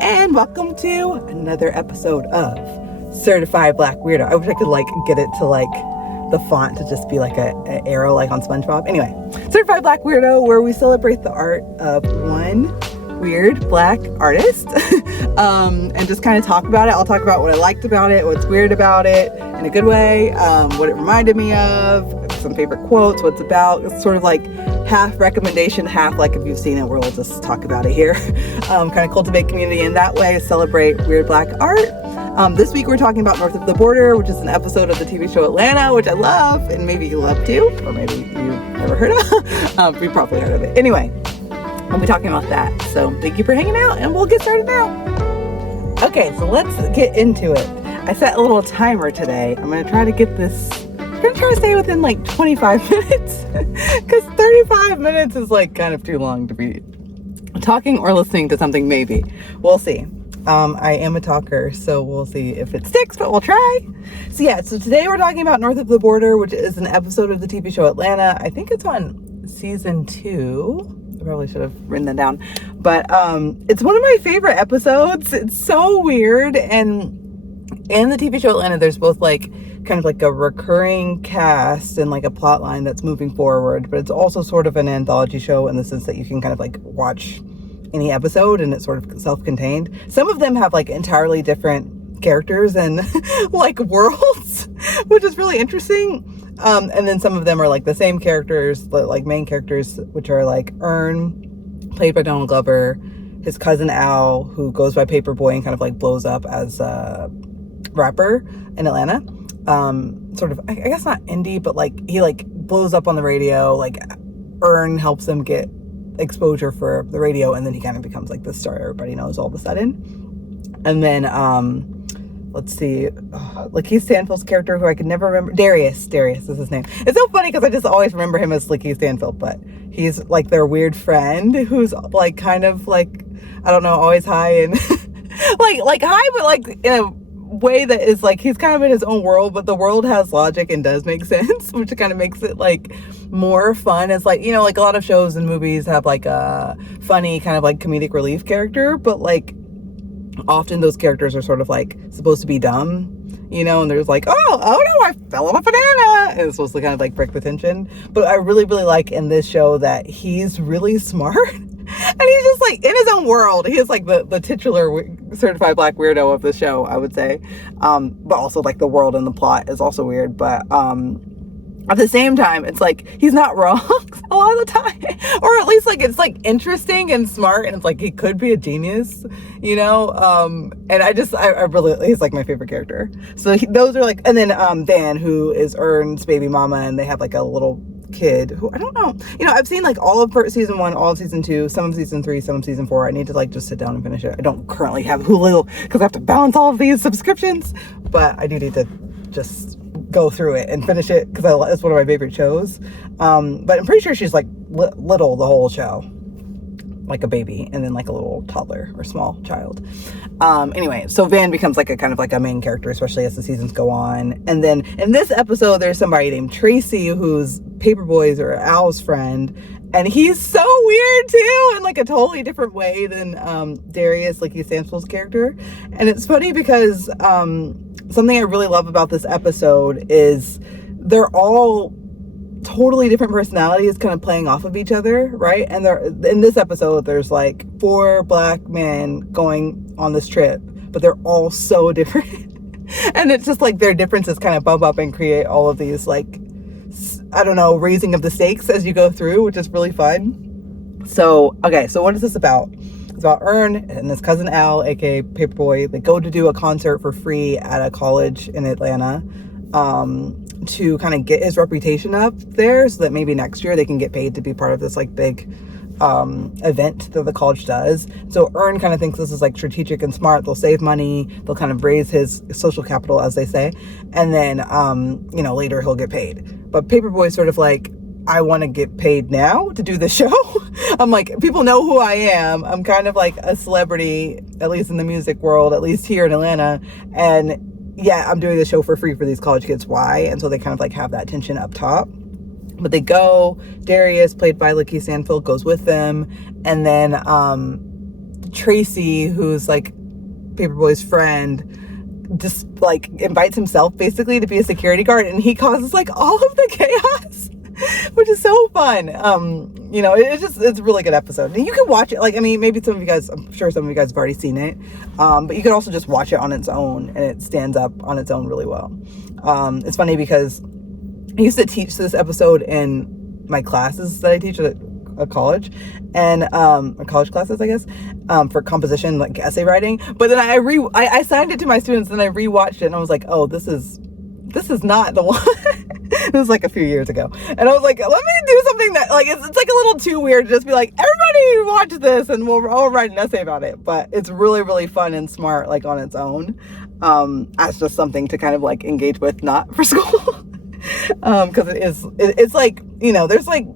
and welcome to another episode of Certified Black Weirdo. I wish I could get it to the font to just be an arrow like on SpongeBob. Anyway, Certified Black Weirdo, where we celebrate the art of one weird black artist and just kind of talk about it. I'll talk about what I liked about it, what's weird about it in a good way, what it reminded me of, some favorite quotes, what it's about. It's sort of like half recommendation, half like if you've seen it, we'll just talk about it here. Kind of cultivate community in that way, celebrate weird black art. This week we're talking about North of the Border, which is an episode of the TV show Atlanta, which I love, and maybe you love too, or maybe you've never heard of. You probably heard of it. Anyway, I'll be talking about that. So thank you for hanging out, and we'll get started now. Okay, so let's get into it. I set a little timer today. I'm going to try to get this, I'm going to try to stay within 25 minutes, because 35 minutes is kind of too long to be talking or listening to something, maybe. We'll see. I am a talker, so we'll see if it sticks, but we'll try. So today we're talking about North of the Border, which is an episode of the TV show Atlanta. I think it's on season 2. I probably should have written that down, but it's one of my favorite episodes. It's so weird, and in the TV show Atlanta, there's both kind of a recurring cast and a plot line that's moving forward, but it's also sort of an anthology show in the sense that you can kind of watch any episode and it's sort of self-contained. Some of them have entirely different characters and worlds, which is really interesting. And then some of them are the same characters, main characters, which are Earn, played by Donald Glover, his cousin Al, who goes by Paperboy and kind of blows up as a rapper in Atlanta. Sort of, I guess not indie, but he blows up on the radio. Earn helps him get exposure for the radio, and then he kind of becomes the star everybody knows all of a sudden. And then let's see, Lakeith Stanfield's character, who I could never remember, Darius is his name. It's so funny because I just always remember him as Lakeith Stanfield, but he's their weird friend who's kind of I don't know, always high and high, but in a way that is he's kind of in his own world, but the world has logic and does make sense, which kind of makes it more fun. It's a lot of shows and movies have a funny kind of comedic relief character, but often those characters are sort of supposed to be dumb, and there's oh no, I fell on a banana, and it's supposed to kind of break the tension. But I really like in this show that he's really smart. And he's just in his own world. He is the titular certified black weirdo of the show, I would say. But also the world and the plot is also weird. But at the same time, it's he's not wrong a lot of the time. Or at least it's interesting and smart, and it's he could be a genius, And I really, he's my favorite character. So those are and then Van, who is Earn's baby mama, and they have a little kid who I don't know. I've seen all of season 1, all of season 2, some of season 3, some of season 4. I need to just sit down and finish it. I don't currently have Hulu because I have to balance all of these subscriptions, but I do need to just go through it and finish it because it's one of my favorite shows. But I'm pretty sure she's little the whole show, a baby, and then a little toddler or small child. Anyway, so Van becomes a kind of a main character, especially as the seasons go on. And then in this episode, there's somebody named Tracy, who's Paperboy's or Al's friend, and he's so weird too, in a totally different way than Darius, Lakeith Stanfield's character. And it's funny because something I really love about this episode is they're all totally different personalities kind of playing off of each other, right? And in this episode, there's 4 black men going on this trip, but they're all so different. And it's just their differences kind of bump up and create all of these I don't know, raising of the stakes as you go through, which is really fun. So, okay, so what is this about? It's about Earn and his cousin Al, aka Paperboy. They go to do a concert for free at a college in Atlanta to kind of get his reputation up there so that maybe next year they can get paid to be part of this big event that the college does. So Earn kind of thinks this is strategic and smart. They'll save money, they'll kind of raise his social capital, as they say, and then later he'll get paid. But Paperboy's sort of I want to get paid now to do the show. I'm people know who I am. I'm kind of a celebrity, at least in the music world, at least here in Atlanta, and yeah, I'm doing the show for free for these college kids. Why? And so they kind of have that tension up top. But they go, Darius, played by Lakeith Stanfield, goes with them. And then Tracy, who's like Paperboy's friend, just like invites himself basically to be a security guard, and he causes like all of the chaos, which is so fun. You know, it's a really good episode, and you can watch it. Like, I mean, maybe some of you guys, I'm sure some of you guys have already seen it, but you can also just watch it on its own, and it stands up on its own really well. It's funny because I used to teach this episode in my classes that I teach at a college, and college classes, I guess, for composition, like essay writing. But then I assigned it to my students, and I rewatched it, and I was like, oh, this is not the one. It was like a few years ago, and I was like, let me do something that like it's like a little too weird to just be like, everybody watch this and we'll all write an essay about it. But it's really, really fun and smart, like on its own, as just something to kind of like engage with, not for school. Because it's like, you know, there's like,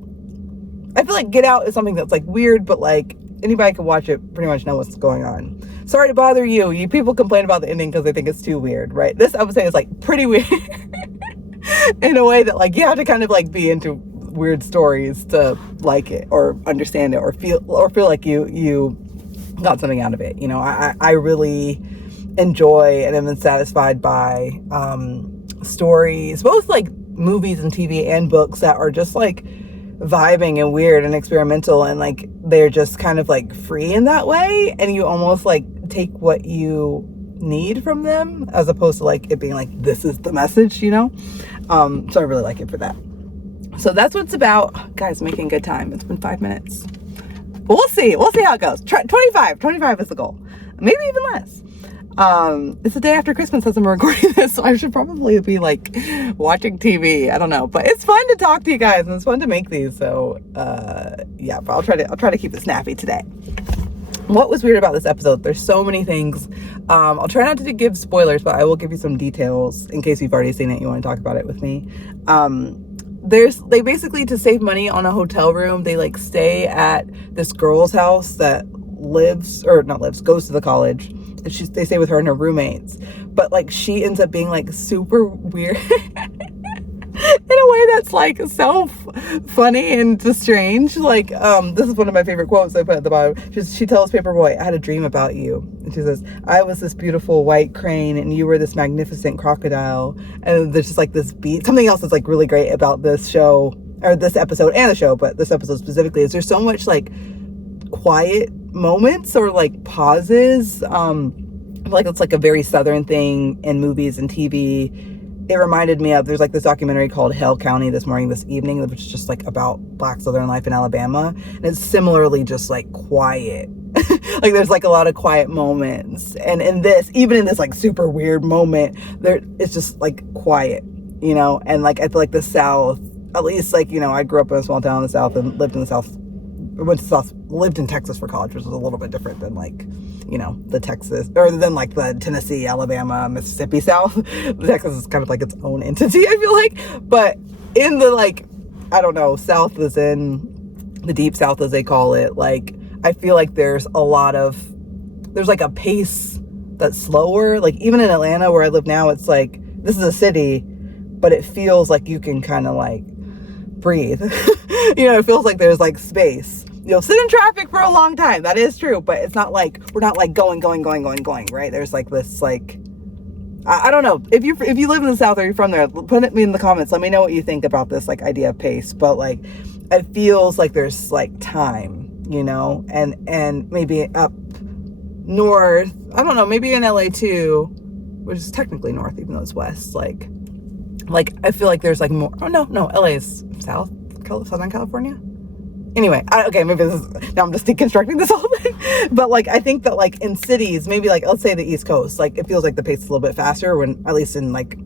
I feel like Get Out is something that's like weird, but like anybody can watch it, pretty much know what's going on. Sorry to bother you. You people complain about the ending because they think it's too weird, right? This episode is like pretty weird in a way that like you have to kind of like be into weird stories to like it or understand it or feel like you got something out of it. You know, I really enjoy and am satisfied by stories, both like movies and TV and books that are just like vibing and weird and experimental, and like they're just kind of like free in that way, and you almost like take what you need from them as opposed to like it being like, this is the message, you know. So I really like it for that. So that's what it's about, guys. Making good time. It's been 5 minutes, but we'll see how it goes. 25 is the goal, maybe even less. It's the day after Christmas as I'm recording this, so I should probably be like watching TV. I don't know, but it's fun to talk to you guys and it's fun to make these. So, yeah, but I'll try to keep it snappy today. What was weird about this episode? There's so many things. I'll try not to give spoilers, but I will give you some details in case you've already seen it and you want to talk about it with me. They basically, to save money on a hotel room, they like stay at this girl's house that goes to the college. They stay with her and her roommates, but like she ends up being like super weird in a way that's like so funny and just strange. Like, this is one of my favorite quotes I put at the bottom. She tells Paperboy, I had a dream about you. And she says, I was this beautiful white crane and you were this magnificent crocodile. And there's just like this beat. Something else that's like really great about this show, or this episode and the show, but this episode specifically, is there's so much like quiet moments or like pauses. Like it's like a very Southern thing in movies and TV. It reminded me of, there's like this documentary called Hale County, This Evening, which is just like about Black Southern life in Alabama. And it's similarly just like quiet. Like there's like a lot of quiet moments. And even in this like super weird moment, it's just like quiet, you know? And like, I feel like the South, at least like, you know, I grew up in a small town in the South and lived in the South, lived in Texas for college, which was a little bit different than like, you know, the Texas, or than like the Tennessee, Alabama, Mississippi South. Texas is kind of like its own entity, I feel like. But in the like, I don't know, South is in the deep South, as they call it. Like, I feel like there's like a pace that's slower. Like even in Atlanta where I live now, it's like, this is a city, but it feels like you can kind of like breathe. You know, it feels like there's like space. You'll sit in traffic for a long time. That is true, but it's not like, we're not like going, right? There's like this, like, I don't know. If you live in the South or you're from there, put it in the comments. Let me know what you think about this, like, idea of pace. But like, it feels like there's like time, you know, and maybe up north, I don't know, maybe in LA too, which is technically north, even though it's west. Like I feel like there's like more, no, LA is Southern California. Anyway, maybe now I'm just deconstructing this whole thing. But like, I think that like in cities, maybe like, let's say the East Coast, like it feels like the pace is a little bit faster when, at least in like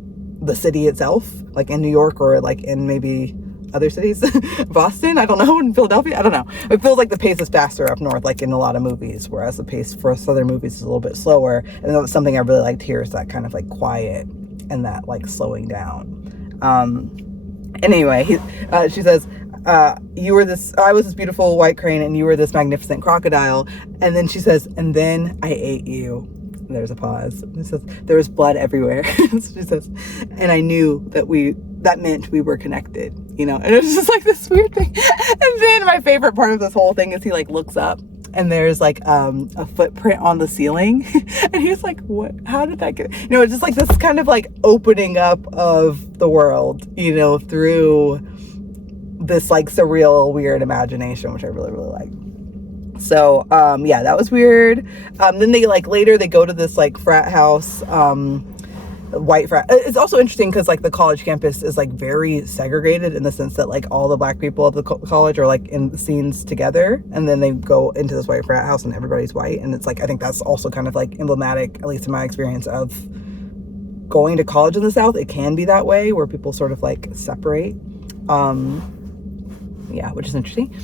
the city itself, like in New York or like in maybe other cities, Boston, I don't know, in Philadelphia, I don't know. It feels like the pace is faster up north, like in a lot of movies, whereas the pace for Southern movies is a little bit slower. And that's something I really liked here, is that kind of like quiet and that like slowing down. Anyway, she says, I was this beautiful white crane and you were this magnificent crocodile. And then she says, and then I ate you. And there's a pause. She says, there was blood everywhere. So she says, and I knew that meant we were connected, you know? And it's just like this weird thing. And then my favorite part of this whole thing is he like looks up and there's like a footprint on the ceiling. And he's like, what, how did that get, it's just like this kind of like opening up of the world, through this like surreal, weird imagination, which I really, really like. So, yeah, that was weird. Then they like later they go to this like frat house, white frat. It's also interesting because like the college campus is like very segregated in the sense that like all the black people of the college are like in scenes together, and then they go into this white frat house and everybody's white. And it's like, I think that's also kind of like emblematic, at least in my experience, of going to college in the South. It can be that way where people sort of like separate, which is interesting.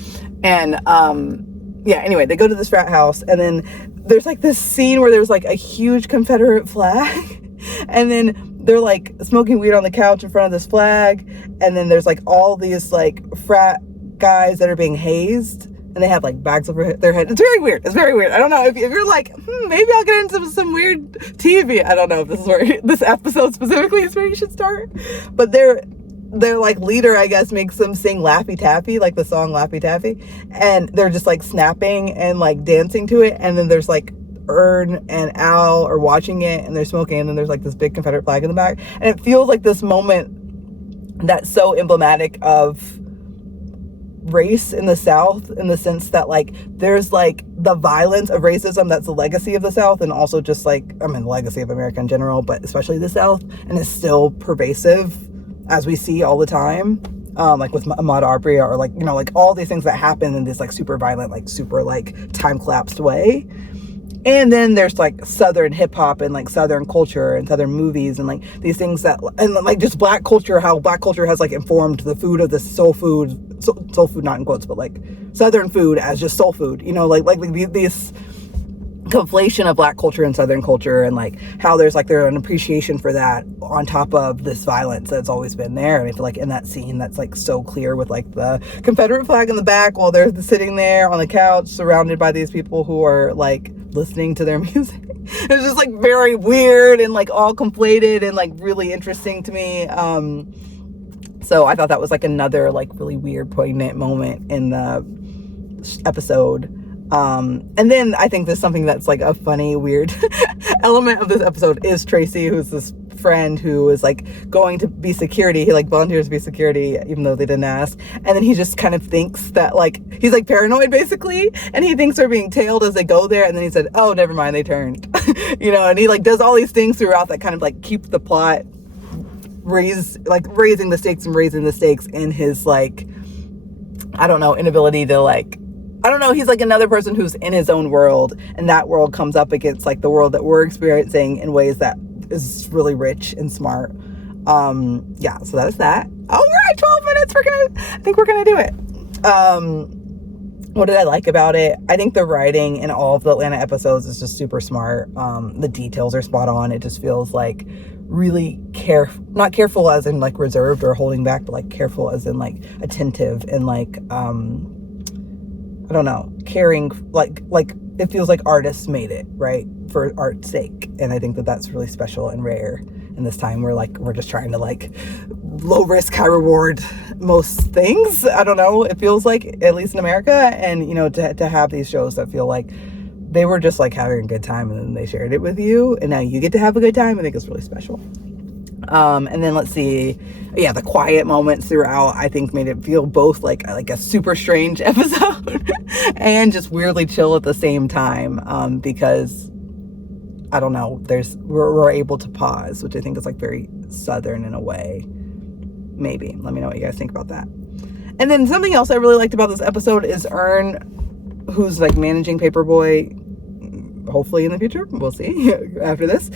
And yeah, anyway, they go to this frat house, and then there's like this scene where there's like a huge Confederate flag, and then they're like smoking weed on the couch in front of this flag, and then there's like all these like frat guys that are being hazed, and they have like bags over their head. It's very weird. It's very weird. I don't know if you're like, maybe I'll get into some weird TV. I don't know if this is where this episode specifically is where you should start, but their like leader, I guess, makes them sing Laffy Taffy, like the song Laffy Taffy, and they're just like snapping and like dancing to it. And then there's like Ern and Al are watching it, and they're smoking, and then there's like this big Confederate flag in the back, and it feels like this moment that's so emblematic of race in the South, in the sense that like there's like the violence of racism that's the legacy of the South, and also just like, I mean, the legacy of America in general, but especially the South, and it's still pervasive as we see all the time, like with Ahmaud Arbery, or like, like all these things that happen in this like super violent, like super like time collapsed way. And then there's like Southern hip hop and like Southern culture and Southern movies and like these things that, and like just Black culture, how Black culture has like informed the food of the soul food, not in quotes, but like Southern food as just soul food, like these conflation of Black culture and Southern culture, and like how there's an appreciation for that on top of this violence that's always been there. And I feel like in that scene that's like so clear with like the Confederate flag in the back while they're sitting there on the couch surrounded by these people who are like listening to their music. It's just like very weird and like all conflated and like really interesting to me. So I thought that was like another like really weird, poignant moment in the episode. And then I think there's something that's like a funny, weird element of this episode is Tracy, who's this friend who is like going to be security. He like volunteers to be security even though they didn't ask. And then he just kind of thinks that like, he's like paranoid basically. And he thinks they're being tailed as they go there. And then he said, oh, never mind, they turned, and he like does all these things throughout that kind of like keep the plot raising the stakes and raising the stakes in his like, I don't know, inability to like, I don't know, he's like another person who's in his own world, and that world comes up against like the world that we're experiencing in ways that is really rich and smart. Yeah, so that's that. All right, 12 minutes, I think we're gonna do it. What did I like about it? I think the writing in all of the Atlanta episodes is just super smart. The details are spot on. It just feels like really not careful as in like reserved or holding back, but like careful as in like attentive and like, I don't know, caring, like it feels like artists made it, right, for art's sake. And I think that that's really special and rare in this time where like we're just trying to like low risk, high reward most things. I don't know, it feels like, at least in America. And to have these shows that feel like they were just like having a good time and then they shared it with you, and now you get to have a good time. I think it's really special. And then let's see, yeah, the quiet moments throughout I think made it feel both like a super strange episode and just weirdly chill at the same time, because I don't know, we're able to pause, which I think is like very Southern in a way. Maybe let me know what you guys think about that. And then something else I really liked about this episode is Ern, who's like managing Paperboy, hopefully in the future, we'll see after this.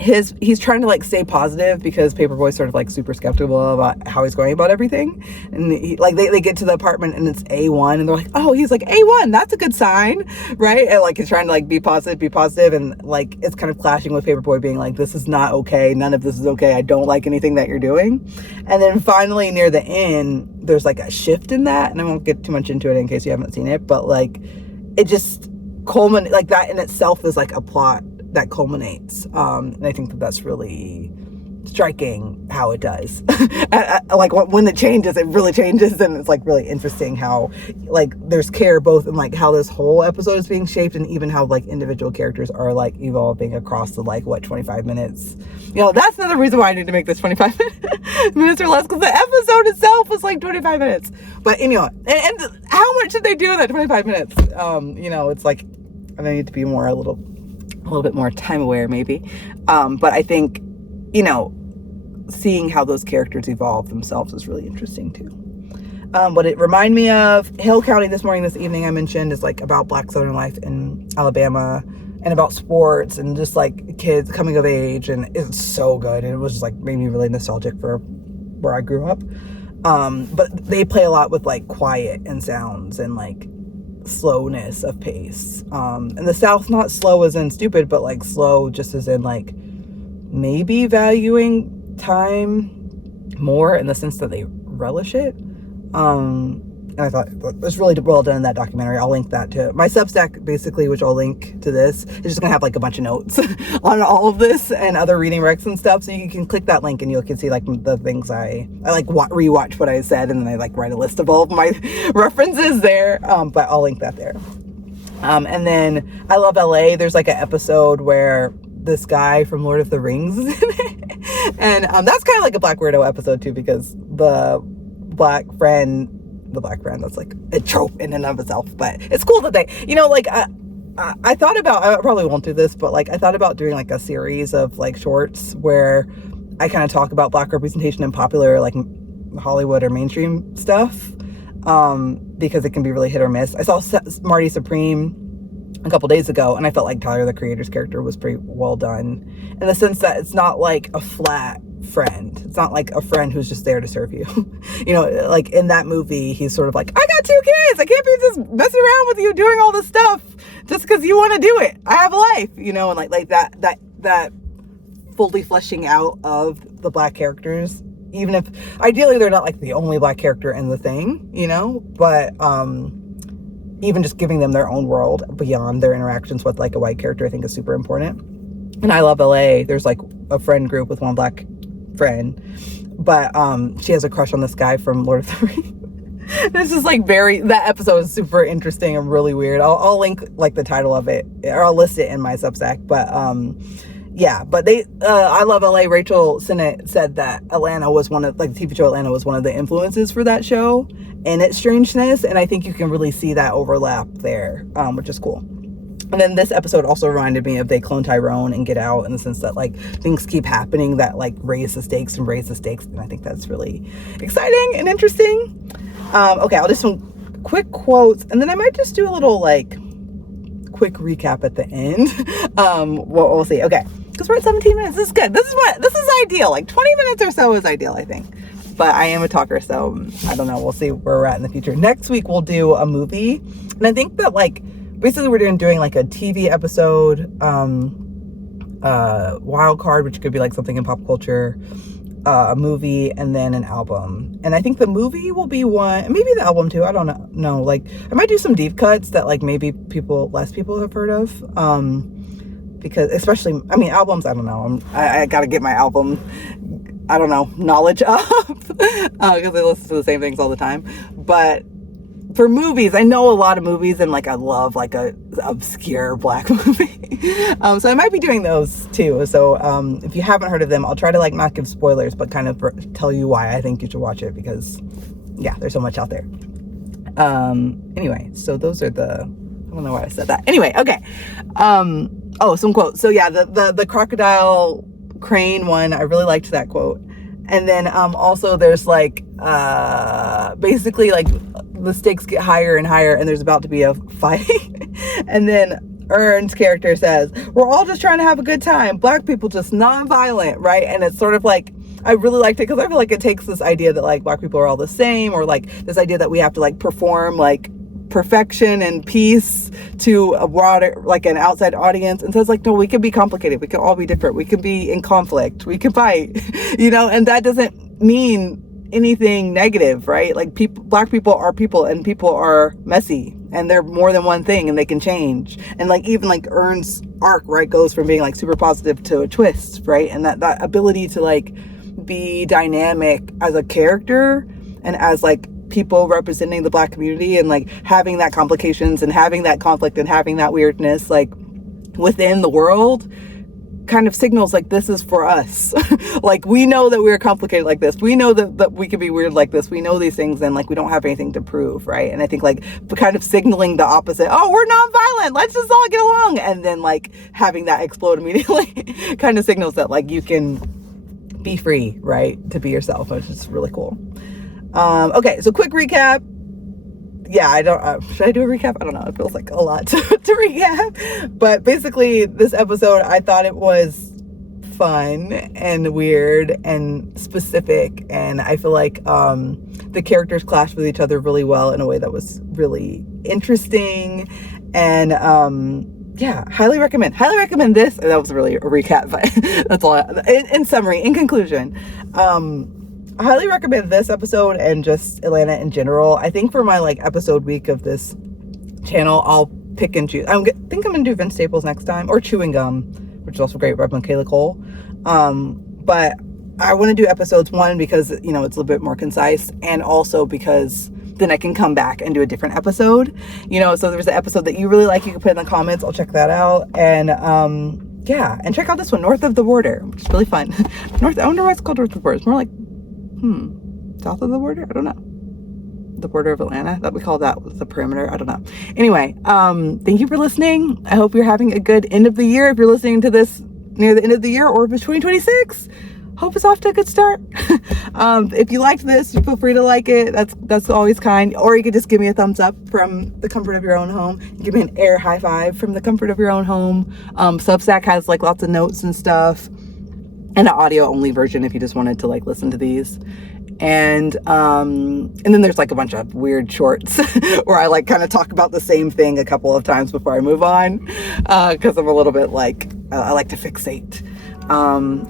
He's trying to like stay positive because Paperboy's sort of like super skeptical about how he's going about everything. And they get to the apartment and it's A1, and they're like, oh, he's like A1, that's a good sign, right? And like he's trying to like be positive, and like it's kind of clashing with Paperboy being like, this is not okay, none of this is okay, I don't like anything that you're doing. And then finally near the end there's like a shift in that, and I won't get too much into it in case you haven't seen it, but like it just culminates, like that in itself is like a plot that culminates, and I think that that's really striking how it does. Like when it changes, it really changes, and it's like really interesting how like there's care both in like how this whole episode is being shaped and even how like individual characters are like evolving across the like 25 minutes. That's another reason why I need to make this 25 minutes or less, because the episode itself was like 25 minutes. But anyway, and how much did they do in that 25 minutes? It's like I need to be a little bit more time aware maybe. But I think seeing how those characters evolve themselves is really interesting too. What it reminded me of, Hale County this evening I mentioned, is like about Black Southern life in Alabama and about sports and just like kids coming of age, and it's so good, and it was just like made me really nostalgic for where I grew up. But they play a lot with like quiet and sounds and like slowness of pace. And the South, not slow as in stupid, but like slow just as in like maybe valuing time more in the sense that they relish it. And I thought it was really well done in that documentary. I'll link that to my Substack, basically, which I'll link to this. It's just gonna have like a bunch of notes on all of this and other reading recs and stuff. So you can click that link and you can see like the things I like rewatch what I said, and then I like write a list of all of my references there. But I'll link that there. And then I Love LA. There's like an episode where this guy from Lord of the Rings is in it. And that's kind of like a Black Weirdo episode too, because the black friend, that's like a trope in and of itself. But it's cool that they, I thought about, I probably won't do this, but like I thought about doing like a series of like shorts where I kind of talk about Black representation in popular like Hollywood or mainstream stuff, because it can be really hit or miss. I saw Marty Supreme a couple days ago, and I felt like Tyler, the creator's character, was pretty well done in the sense that it's not like a flat friend. It's not like a friend who's just there to serve you. Like in that movie, he's sort of like, I got 2 kids. I can't be just messing around with you doing all this stuff just because you want to do it. I have a life, and like that fully fleshing out of the Black characters, even if ideally they're not like the only Black character in the thing, but even just giving them their own world beyond their interactions with like a white character, I think is super important. And I Love LA, there's like a friend group with one Black friend, but she has a crush on this guy from Lord of the Rings. It's just like that episode is super interesting and really weird. I'll link like the title of it, or I'll list it in my Substack. But but they I Love LA, Rachel Sennett said that Atlanta was one of, like, the TV show Atlanta was one of the influences for that show and its strangeness, and I think you can really see that overlap there, which is cool. And then this episode also reminded me of They Clone Tyrone and Get Out, in the sense that like things keep happening that like raise the stakes, and I think that's really exciting and interesting. Okay, I'll do some quick quotes, and then I might just do a little like quick recap at the end. We'll see. Okay, because we're at 17 minutes. This is good. This is ideal. Like 20 minutes or so is ideal, I think. But I am a talker, so I don't know. We'll see where we're at in the future. Next week we'll do a movie, and I think that like basically we're doing like a TV episode, wild card, which could be like something in pop culture, a movie, and then an album. And I think the movie will be one, maybe the album too. I don't know. Like I might do some deep cuts that like maybe less people have heard of. Because especially, I mean, albums, I don't know. I got to get my album, I don't know, knowledge up, because I listen to the same things all the time. But for movies, I know a lot of movies, and like I love like a obscure Black movie. So I might be doing those too. So if you haven't heard of them, I'll try to like not give spoilers, but kind of tell you why I think you should watch it, because yeah, there's so much out there. Anyway, so those are I don't know why I said that. Anyway, okay. Some quotes. So yeah, the crocodile crane one, I really liked that quote. And then also there's like basically like the stakes get higher and higher, and there's about to be a fight. And then Ern's character says, we're all just trying to have a good time. Black people just non-violent, right? And it's sort of like, I really liked it because I feel like it takes this idea that like Black people are all the same, or like this idea that we have to like perform like perfection and peace to a broader, like an outside audience, and says like, no, we can be complicated, we can all be different, we can be in conflict, we can fight, and that doesn't mean anything negative, right? Like Black people are people, and people are messy, and they're more than one thing, and they can change. And like even like Ern's arc, right, goes from being like super positive to a twist, right? And that ability to like be dynamic as a character and as like people representing the Black community, and like having that complications and having that conflict and having that weirdness like within the world, kind of signals like this is for us. Like we know that we're complicated like this, we know that we can be weird like this, we know these things, and like we don't have anything to prove, right? And I think like kind of signaling the opposite, oh, we're nonviolent, let's just all get along, and then like having that explode immediately kind of signals that like you can be free, right, to be yourself, which is really cool. Okay, so quick recap. Yeah, I don't, should I do a recap? I don't know. It feels like a lot to recap. But basically, this episode, I thought it was fun and weird and specific. And I feel like the characters clashed with each other really well in a way that was really interesting. And yeah, highly recommend this. That was really a recap, but that's all. In summary, in conclusion, I highly recommend this episode and just Atlanta in general. I think for my like episode week of this channel, I'll pick and choose. I think I'm gonna do Vince Staples next time, or Chewing Gum, which is also great, by Kayla Cole. But I want to do episodes, one, because you know it's a little bit more concise, and also because then I can come back and do a different episode. You know, so there's an episode that you really like, you can put in the comments. I'll check that out. And yeah, and check out this one, North of the Border, which is really fun. I wonder why it's called North of the Border. It's more like south of the border? I don't know. The border of Atlanta? That we call that the perimeter? I don't know. Anyway, thank you for listening. I hope you're having a good end of the year. If you're listening to this near the end of the year, or if it's 2026, hope it's off to a good start. If you liked this, feel free to like it. That's always kind. Or you could just give me a thumbs up from the comfort of your own home. Give me an air high five from the comfort of your own home. Substack has like lots of notes and stuff, and an audio only version if you just wanted to like listen to these. And then there's like a bunch of weird shorts where I like kind of talk about the same thing a couple of times before I move on, because I'm a little bit like I like to fixate.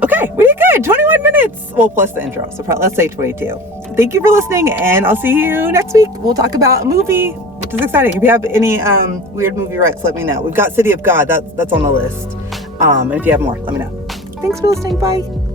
Okay, we did good. 21 minutes. Well, plus the intro, so let's say 22. Thank you for listening, and I'll see you next week. We'll talk about a movie, which is exciting. If you have any weird movie recs, let me know. We've got City of God. That's on the list. And if you have more, let me know. Thanks for listening. Bye.